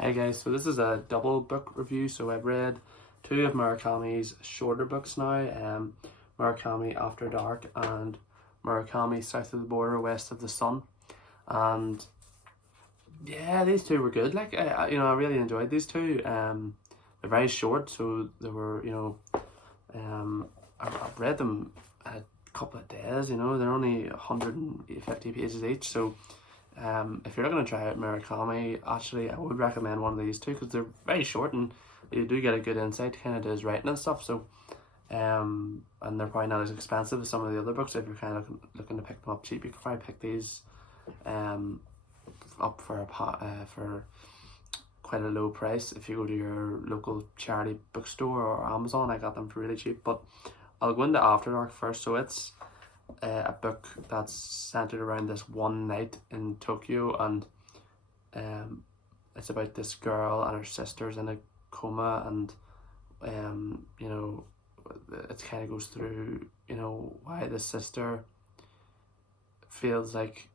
Hey guys, so this is a double book review. So I've read two of Murakami's shorter books now, Murakami After Dark and Murakami South of the Border, West of the Sun. And yeah, these two were good. I really enjoyed these two. They're very short, so they were, I've read them in a couple of days. They're only 150 pages each. So if you're looking to try out Murakami, actually, I would recommend one of these two because they're very short and you do get a good insight kind of to his writing and stuff. So, and they're probably not as expensive as some of the other books. If you're kind of looking to pick them up cheap, you can probably pick these up for quite a low price if you go to your local charity bookstore or Amazon. I got them for really cheap. But I'll go into After Dark first. So it's a book that's centered around this one night in Tokyo, and it's about this girl and her sister's in a coma, and it kind of goes through why the sister feels like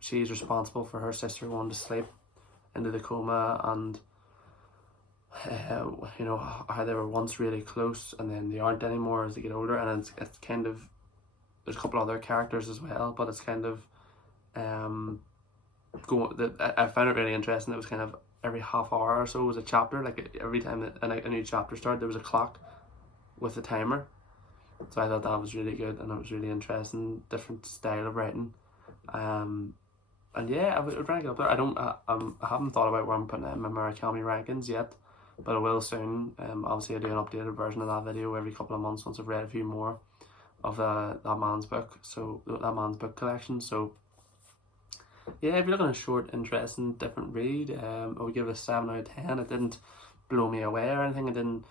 she's responsible for her sister going to sleep into the coma, and how they were once really close and then they aren't anymore as they get older. And it's kind of, there's a couple other characters as well, but it's kind of I found it really interesting. It was kind of every half hour or so was a chapter. Like every time that a new chapter started, there was a clock with a timer. So I thought that was really good and it was really interesting, different style of writing. And yeah, I would rank it up there. I haven't thought about where I'm putting it in my Murakami rankings yet, but I will soon. Obviously I do an updated version of that video every couple of months once I've read a few more of that man's book, so that man's book collection. So yeah, if you're looking at a short, interesting, different read, I would give it a 7 out of 10. It didn't blow me away or anything. I didn't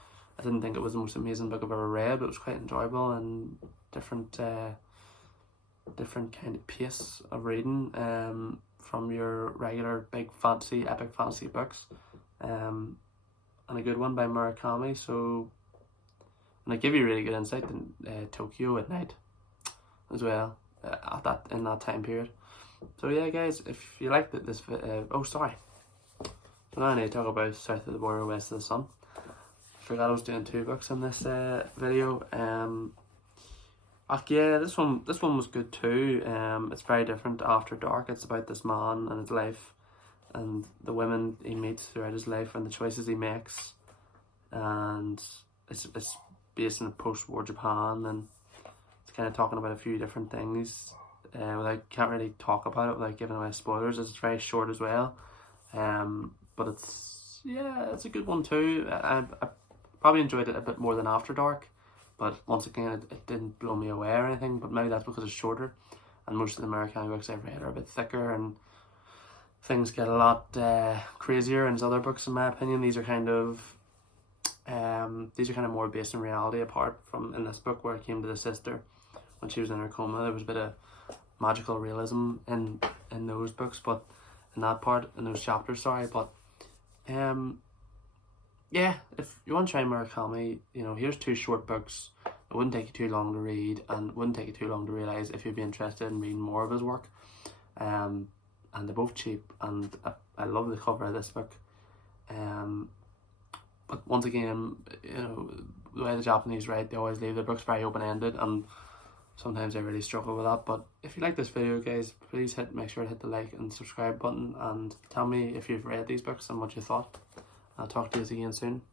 think it was the most amazing book I've ever read, but it was quite enjoyable and different kind of pace of reading from your regular big fantasy, epic fantasy books, and a good one by Murakami. So, and it give you really good insight in Tokyo at night as well, in that time period. So yeah, guys, if you liked this, oh sorry. So now I need to talk about South of the Border, West of the Sun. I forgot I was doing two books in this video. Yeah, this one was good too. It's very different. After Dark, it's about this man and his life, and the women he meets throughout his life, and the choices he makes, and it's based in post-war Japan, and it's kind of talking about a few different things. I can't really talk about it without giving away spoilers. It's very short as well, but it's a good one too. I probably enjoyed it a bit more than After Dark, but once again it didn't blow me away or anything. But maybe that's because it's shorter, and most of the American books I've read are a bit thicker and things get a lot crazier in his other books. In my opinion, these are kind of more based in reality, apart from in this book where it came to the sister when she was in her coma. There was a bit of magical realism in those books, but in those chapters, sorry. But yeah, if you want to try Murakami, here's two short books. It wouldn't take you too long to read, and wouldn't take you too long to realize if you'd be interested in reading more of his work. And they're both cheap, and I love the cover of this book. But once again, the way the Japanese write, they always leave their books very open-ended, and sometimes I really struggle with that. But if you like this video, guys, please make sure to hit the like and subscribe button, and tell me if you've read these books and what you thought. I'll talk to you again soon.